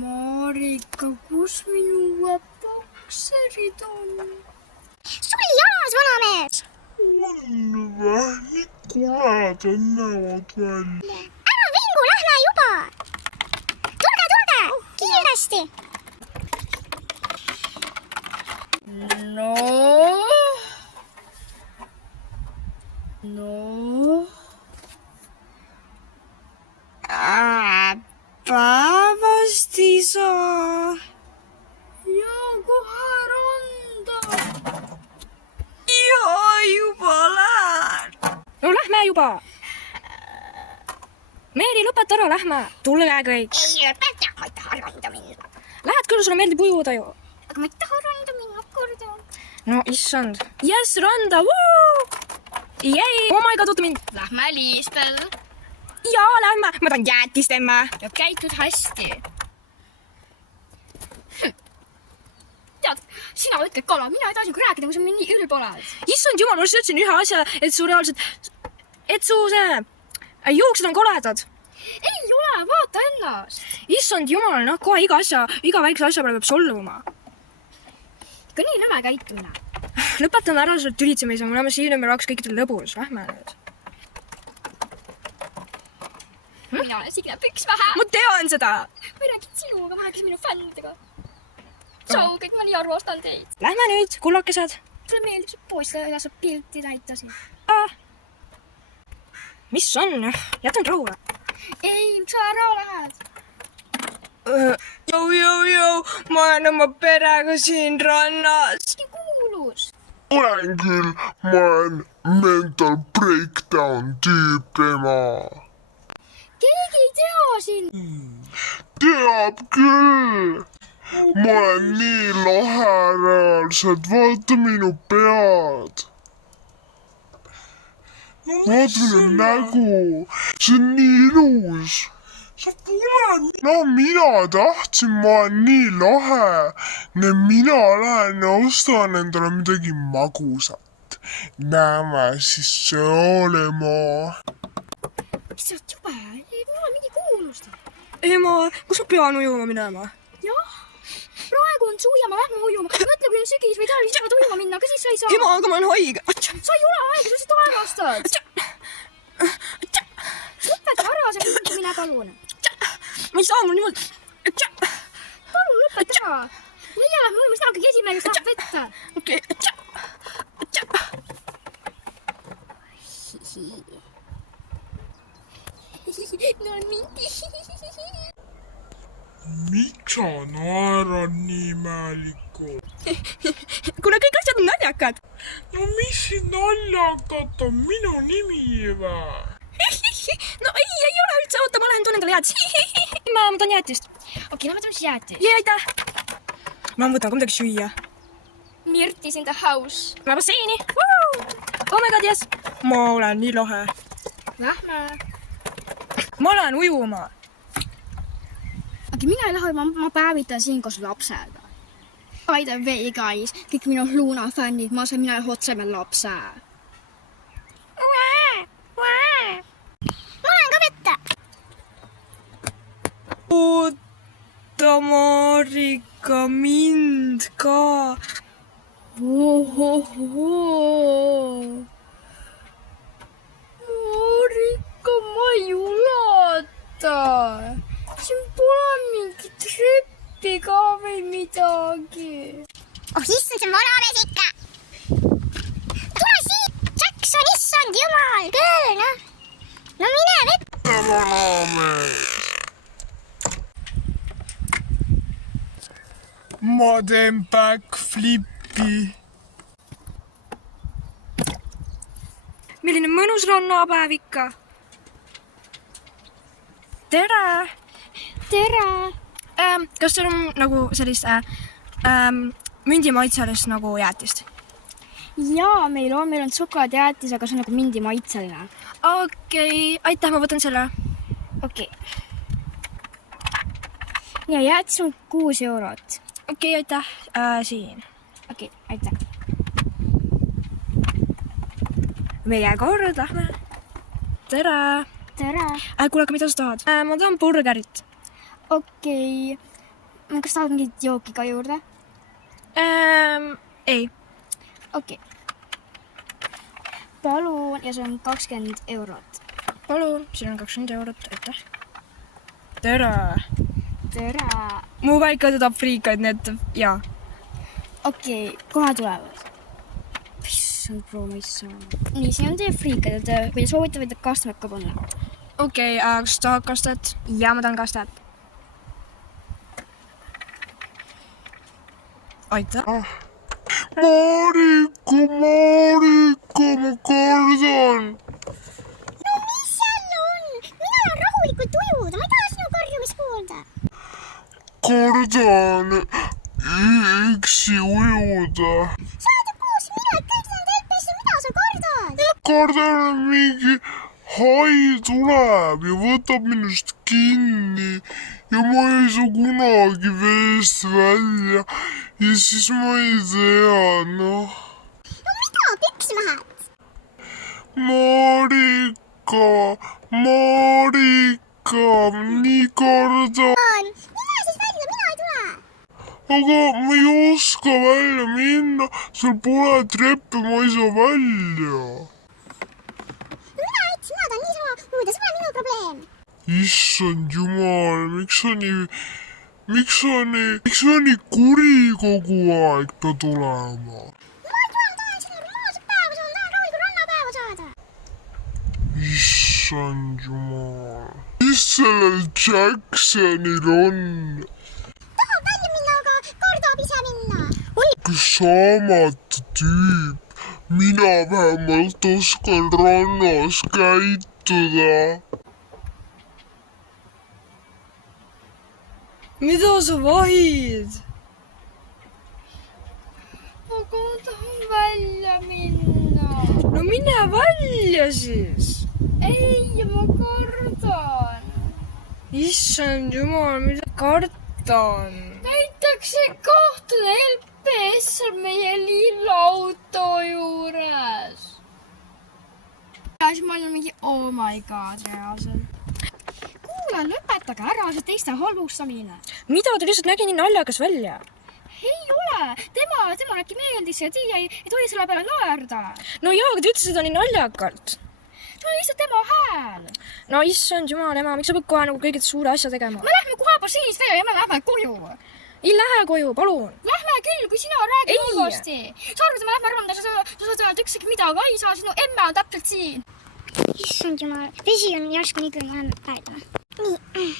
Marika, kus minu uued bokserid on? Sul jalas, vanamees! On või? Nii kuledad näevad välja. Ära vingu, lähme juba! Tulge! Kiiresti! Päevast isa. Ja kohe randa. Ja juba lähen. No lähme juba. Meeri, lõpeta ära, lähme. Tulge kõik. Ei lõpeta, ma ei taha randa minna. Lähed küll, sulle meeldib ujuda ju. Aga ma ei taha randa minna korda. No issand. Yes, randa, voo! Jäi, oh my god, oota mind. Lähme Liisbel. Jaa, lähme. Ma tahan jäätist, emme. Ja käitud hästi. Tead, sina ütled kala, mina ei taha sinuga rääkida, kui sa mind nii ülb oled. Issand jumal, ma just ütlesin ühe asja, et su reaalselt, et su see juuksed on koledad. Ei ole, vaata ennast. Issand jumal, noh, kohe iga väikse asja peale peab solvuma. Ikka nii nõme käitumine. Lõpetame ära selle tülitsemise, me oleme siin ümber jaoks kõikidel lõbus. Lähme nüüd. Mina olen Signe Püksvähe. Ma tean seda. Ma ei rääkinud sinuga, ma rääkisin minu fännidega. Tšau, kõik, ma nii arvostan teid. Lähme nüüd, kullakesed. Sulle meeldib see poiss, keda sa pilti näitasid. Mis on? Jätan rahule. Ei, sa ära lähed. Jau, ma olen oma perega siin rannas. Nii kuulus. Olen küll, ma olen mental breakdown tüüp ema. Keegi ei tea sind. Teab küll. Ma olen nii lahe reaalselt, vaata minu pead. Vaata minu nägu, see on nii ilus. No mina tahtsin, ma olen nii lahe. Mina lähen ja ostan endale midagi magusat. Näeme siis olema. Mis sa oled jube? Ei ole mingi kuulust. Ema, kus ma pean ujuma minema? Jah, praegu on suia, ma lähme ujuma. Mõtle, kui on sügis või talv, siis saad ujuma minna, aga siis sa ei saa. Ema, aga ma olen haige. Sa ei ole haige, sa lihtsalt aevastad. Lõpeta ära see pinkumine, palun. Ma ei saa, mul niimoodi. Palun lõpeta ära. Meie lähme ujuma, sina ikkagi esimene, kes tahab vette. Okei. No mingi. Miks sa naerad nii mäelikult? Kuule, kõik asjad on naljakad. No mis siin naljakat on minu nimi või? No ei ole üldse, oota, ma lähen tunnen talle jäätist. Ma tahan jäätist. Okei, lähme tuleme siis jäätist. Jee, aitäh. Ma võtan ka midagi süüa. Mirtis in the house. Lähme basseini. Oh my god, yes. Ma olen nii lahe. Lähme. Ma lähen ujuma. Aga mina ei lähe, ma päevitan siin koos lapsega. By the way, guys, kõik minu Luna fännid, ma saan mina otse meil lapse. Ma olen ka vette. Oota, Marika, mind ka. Marika, ma ei ulata. Siin pole mingi trippi ka või midagi. Oh, issand, see on vanamees ikka. Tule siit, Jackson, issand jumal, küll, noh. No mine vette. Vanamees. Ma teen backflipi. Milline mõnus rannapäev ikka. Tere. Tere. Kas teil on nagu sellist mündimaiitselist nagu jäätist? Jaa, meil on šokolaadijäätis, aga see on nagu mindimaitseline. Okei, aitäh, ma võtan selle. Okei. Ja jäätis on 6 eurot. Okei, aitäh. Siin. Okei, aitäh. Meie kord, lähme. Tere. Tere. Kuule, aga mida sa tahad? Ma tahan burgerit. okei. Kas tahad mingit jooki ka juurde? Ei. Okei. Palun, ja see on 20 eurot. Palun, siin on 20 eurot, aitäh. Tere! Tere! Mu väike tõdab friikaid, nii et jaa. Okei, kohe tulevad. Issand, proua, ma ei saa. Nii, siin on teie friikad, et kui te soovite, võite kastet ka panna. Okei, kas tahad kastet? Ja ma tahan kastet. Aitäh. Marika, ma kardan. no mis seal on? Mina olen rahulikult ujuda, ma ei taha sinu karjumist kuulda. Kardan üksi ujuda. Saada koos mina, et kõik need helpesse, mida sa kardad? Kardan, et mingi hai tuleb ja võtab minust kinni ja ma ei saa kunagi veest välja ja siis ma ei tea, noh. no mida, püksi lähed? Marika, nii kardan. Mine siis välja, mina ei tule. Aga ma ei oska välja minna, seal pole treppe, ma ei saa välja. Mina ütlesin, mina tahan niisama ujuda, see pole minu probleem. Issand jumal, miks sa nii kuri kogu aeg pead olema? Ma tahan sinna normaalset päeva saada, tahan rahulikult rannapäeva saada. Issand jumal. Mis sellel Jacksonil on? Tahab välja minna, aga kardab ise minna. Saamatu tüüp. Mina vähemalt oskan rannas käituda. Mida sa vahid? Aga ma tahan välja minna. No mine välja siis. Ei, ma kardan. Issand jumal, mida kartan? Näiteks see kahtlane LPS on meie lilla auto juures. Ja siis ma olin mingi, oh my god, reaalselt. Kuule, lõpetage ära see teiste halvustamine. Mida, ta lihtsalt nägi nii naljakas välja? Ei ole, tema nägi meeldis ja teie ei tohi selle peale naerda. No jaa, aga ta ütles seda nii naljakalt. See on lihtsalt tema hääl. No issand jumal, ema, miks sa pead kohe nagu kõige suure asja tegema? Me lähme kohe basseinist välja ja me lähme koju. Ei lähe koju, palun. Lähme küll, kui sina räägid Ei. halvasti. Sa arvad, et me lähme randa, sa saad öelda ükski midagi, ei saa, sinu emme on täpselt siin. Issand jumal, vesi on järsku nii küll vähem päädma. Nii.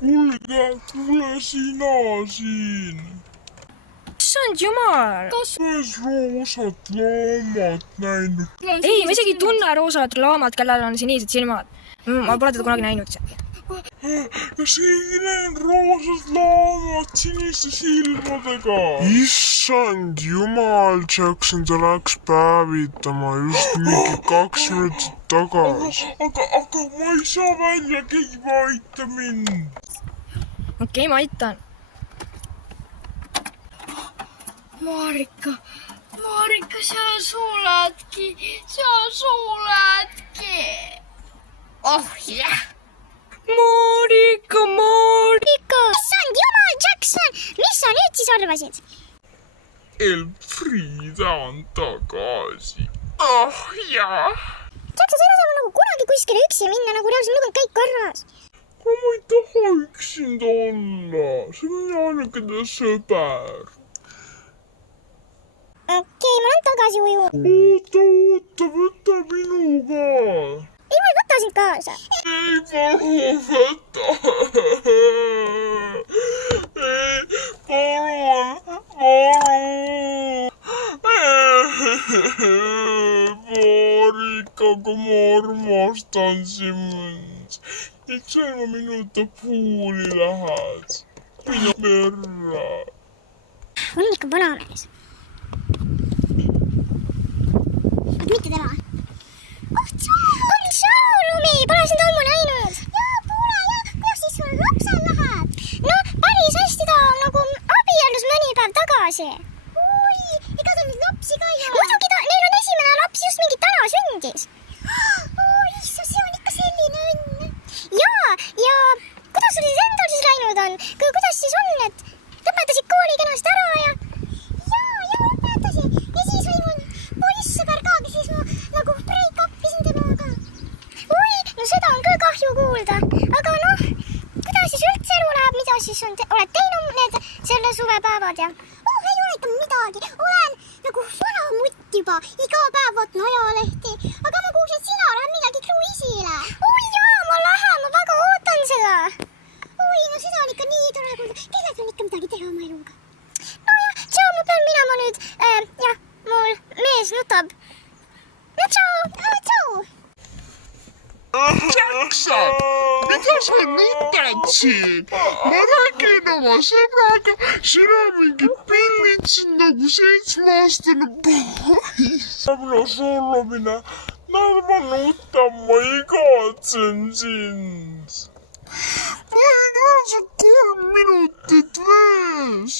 Kuulge, tule sina siin. Issand jumal. Olen roosat loomat näinud. Ei, ma isegi ei tunne roosat laamat, kellel on sinised silmad. Ma pole teda kunagi näinud. Ja siin on roosat loomat siniste silmadega. Issand jumal, Jackson, ta läks päevitama just mingi 2 minutit tagasi. Aga ma ei saa välja, keegi aita mind. Okei, ma aitan. Marika, sa suledki. Oh jah. Marika. Issand jumal, Jackson, mis sa nüüd siis arvasid? Elfriida on tagasi. Oh jah. Jackson, sa ei saa nagu kunagi kuskile üksi minna, nagu reaalselt nüüd on kõik korras. Aga ma ei taha üksinda olla. See on minu ainukene sõber. Okei, ma lähen tagasi uju. Oota, võta minuga. Ei, ma ei võta sind kaasa. Ei, palun võta. Ei, palun. Marika, aga ma armastan sind. Miks sa ilma minuta puuli lähed? Minu perra. On ikka vanamees. Aga mitte tema. Oh, on tšau, Lumi, pole sind ammu näinud. Jaa, kuule, kuidas siis sul lapsel läheb? No, päris hästi, ta nagu abiellus mõni päev tagasi. Oi, ega tal nüüd lapsi ka ei ole? Muidugi neil on esimene laps just mingi täna sündis. Issand, see on ikka selline õnn. Jaa, ja kuidas sul siis endal siis läinud on? Kuidas siis on, et lõpetasid kooli kenasti ära ja... Jaa, lõpetasin. Ja siis oli mul poissõber ka, kes siis ma nagu break-upisin temaga. Oi, no seda on küll kahju kuulda. Aga noh, kuidas siis üldse elu läheb, mida siis oled teinud need selle suvepäevad ja... ei ole ikka midagi. Olen nagu vana mutt juba. Iga päev vaatan ajalehti. Aga ma kuulsin, et sina lähed millegi kruiisile. Oi jaa, ma lähen. Ma väga ootan seda. Oi, no seda on ikka nii tore kuulda. Kellelgi on ikka midagi teha oma eluga. No jah, tšau, ma pean minema nüüd. Jah, mul mees nutab. No tšau. Tšau. Jackson, mida sa nutad siin? Ma räägin oma sõbraga, sina mingi pillid siin nagu 7-aastane poiss. Ära solvamine, näed ma nutan, ma igatsen sind. Ma ei näe sa 3 minutit vees.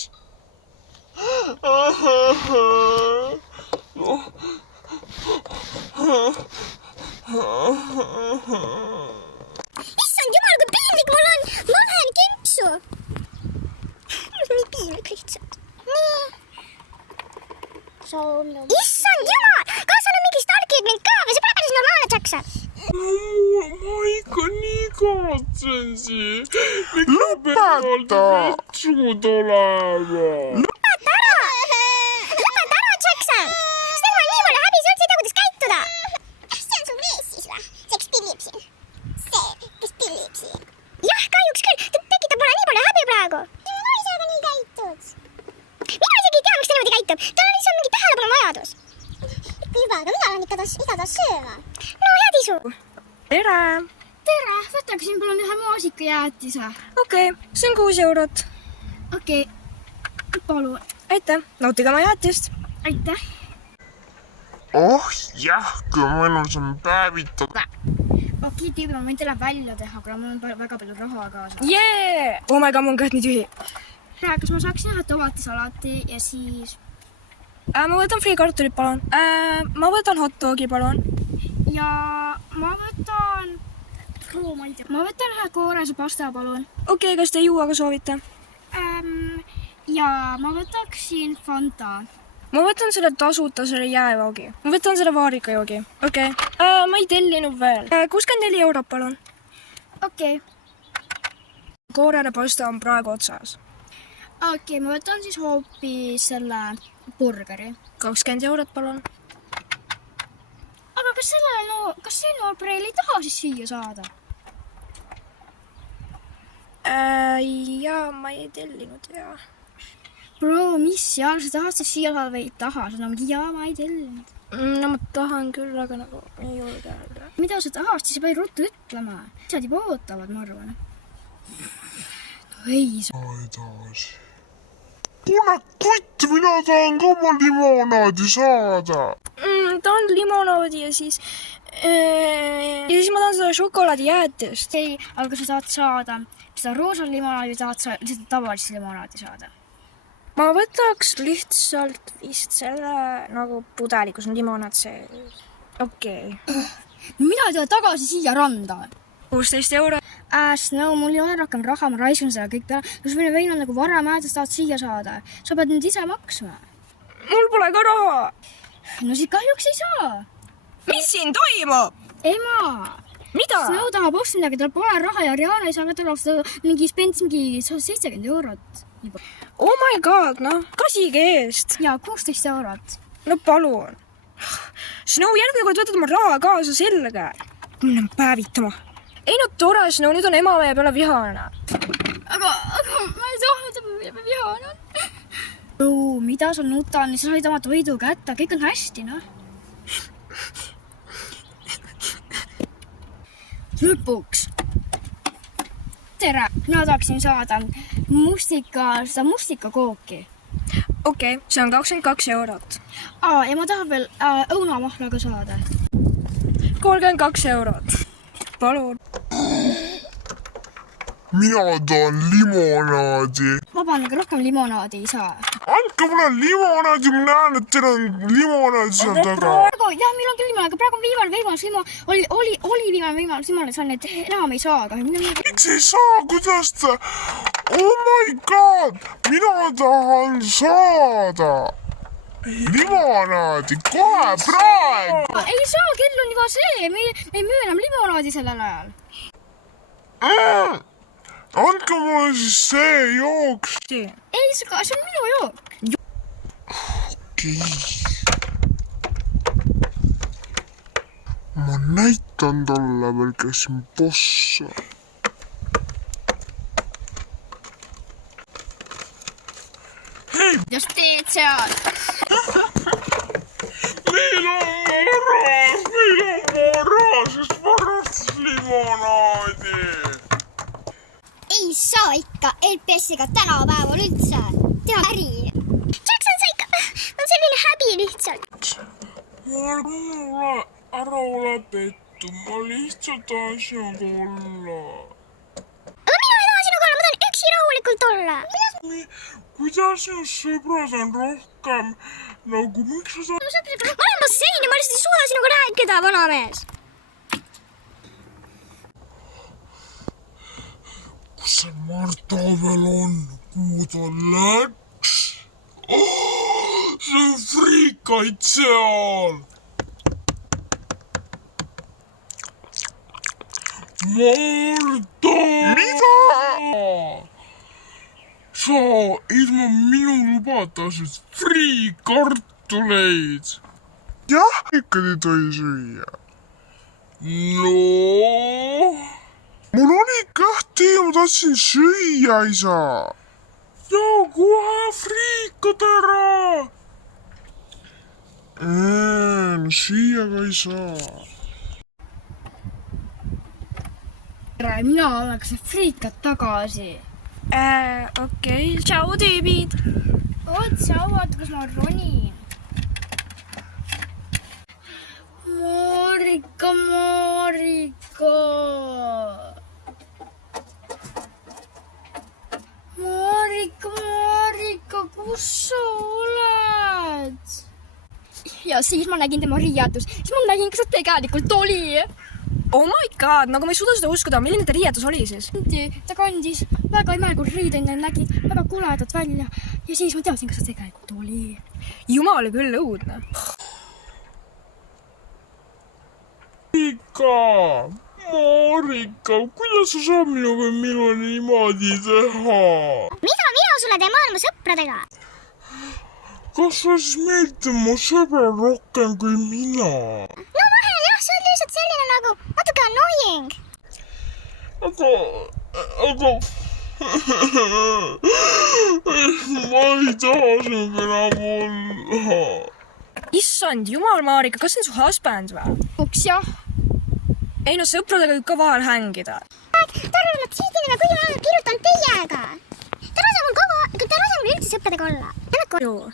Issand jumal, kui piinlik mul on. Ma lähen kempsu. Nii piinlik lihtsalt. Nii. Issand jumal, kas on mingi stalkid mind ka või see pole päris normaalne, Jackson? Ma ikka nii kavatsen sind. Lõpeta! Vetsu tuleb. Lõpeta ära, Jackson. Sest ma nii palju häbi, sa üldse ei tea, kuidas käituda. See on sul mees siis või? See, kes pillib siin. See, kes pillib siin. Jah, kahjuks küll. Ta tekitab mulle nii palju häbi praegu. Ma ise aga nii käitud. Mina isegi ei tea, miks ta niimoodi käitub. Tal on lihtsalt mingi tähelepanu vajadus. Ikka juba, aga mina olen ikka taas sööma. No head isu. Tere! tere, võtaks siin palun ühe maasikajäätise. Okei, see on 6 eurot. Okei, palun. Aitäh, nautige oma jäätist. Aitäh. Oh jah, kui mõnus on päevitada. Okei, tüübi, ma võin teile välja teha, kuna mul on väga palju raha kaasa. Jee! Oh my god, mul on kõht nii tühi. Kas ma saaksin ühe tomatisalati ja siis... Ma võtan friikartulit, palun. Ma võtan hot dogi, palun. Ja ma võtan... Ma võtan ühe koorese pasta, palun. Okei, kas te juua ka soovite? Ja ma võtaksin Fanta. Ma võtan selle tasuta, selle jääjoogi. Ma võtan selle vaarikajoogi. Okei. Ma ei tellinud veel. 64 eurot, palun. Okei. Koorene pasta on praegu otsas. Okei, ma võtan siis hoopis selle burgeri. 20 eurot, palun. Aga kas see noorpreel ei taha siis süüa saada? Jaa, ma ei tellinud, jaa. Bro, mis seal, sa tahad siis süüa saada või ei taha? Sa nagu, jaa, ma ei tellinud. No ma tahan küll, aga nagu ei julge öelda. Mida sa tahad, siis sa pead ruttu ütlema. Isad juba ootavad, ma arvan. No ei saa. Kuule, kutt, mina tahan ka oma limonaadi saada. Tahan limonaadi ja siis ma tahan seda šokolaadijäätist. Ei, aga kui sa tahad saada seda roosa limonaadi, tahad sa lihtsalt tavalist limonaadi saada. Ma võtaks lihtsalt vist selle nagu pudeli, kus on limonaad sees. Okei. Mina ei taha tagasi siia randa. 16 eurot. No, mul ei ole rohkem raha, ma raisun seda kõik peale. Kas meil võin nagu varem öelda, tahad siia saada? Sa pead nüüd ise maksma. Mul pole ka raha. No siis kahjuks ei saa. Mis siin toimub? Ema! Mida? Snow tahab osta midagi, tal pole raha ja Rihanna ei saa ka talle osta mingi 70 eurot. Oh my god, noh, kasige eest. Ja 16 eurot. No palun. Snow, järgmine kord võtad oma raha kaasa selge. Minna päevitama. Ei no tore, Snow, nüüd on ema meie peale vihane. Aga ma ei saa nüüd juba vihane on. No, mida sa nutan, sa said oma toidu kätte, kõik on hästi, noh. Lõpuks. Tere, mina tahaksin saada seda mustikakooki. Okei, see on 22 eurot. Ja ma tahan veel õunamahla ka saada. 32 eurot. Palun. mina tahan limonaadi. vabandage, rohkem limonaadi ei saa. andke mulle limonaadi, ma näen, et teil on limonaadi seal taga. jah, meil on küll limonaad, aga praegu on viimane võimalus, oli viimane võimalus, limonaadi saan, et enam ei saa. miks ei saa, kuidas ta? Oh my god, mina tahan saada limonaadi kohe praegu. Ei saa, kell on juba see, me ei müü enam limonaadi sellel ajal. Andke mulle siis see jooks. Ei, see on minu jook. Okei. Ma näitan talle veel, kes siin boss on. Just teed seal. Meil on varas, sest varas limonaadi. Ei saa ikka LPS-iga tänapäeval üldse teha äri. Jackson, sa ikka, on selline häbi lihtsalt. Ma ära ole pettu, ma lihtsalt tahan sinuga olla. Aga mina ei taha sinuga olla, ma tahan üksi rahulikult olla. Kuidas sinu sõbrad on rohkem nagu, miks sa saad... Ma olen basseini, ma lihtsalt ei suuda sinuga rääkida, vanamees. Kus see Marta veel on? Kuhu ta läks? See on friikaid seal! Marta! Mida? Sa ilma minu lubata sööd friikartuleid. Jah, ikka ei tohi süüa. No... Mul oli kõhti ja ma tahtsin süüa ei saa. Ja kohe friikad ära. Süüa ka ei saa. Mina oleks friikad tagasi. Okei, tšau tüübid. Tšau, vaata, kas ma ronin. Marika. Marika, kus sa oled? Ja siis ma nägin tema riietus. Siis ma nägin, kas ta tegelikult oli. Oh my god, nagu ma ei suuda seda uskuda, milline ta riietus oli siis? Ta kandis väga imelikult riideid, nägi väga kuledad välja. Ja siis ma teadsin, kas ta tegelikult oli. Jumala küll õudne. Marika, kuidas sa saad minuga niimoodi teha? Mida mina sulle teen maailma sõpradega? Kas sa siis meeldid mu sõbra rohkem kui mina? No vahel jah, see on lihtsalt selline nagu natuke annoying. Aga... ma ei taha sinuga enam olla. Issand, jumal, Marika, kas see on su husband või? Uks jah. Ei no sõpradega võib ka vahel hängida. Tarvele tsiidinega kui olen kirjutanud teiega. Ta lase mul üldse sõpradega olla. Joo.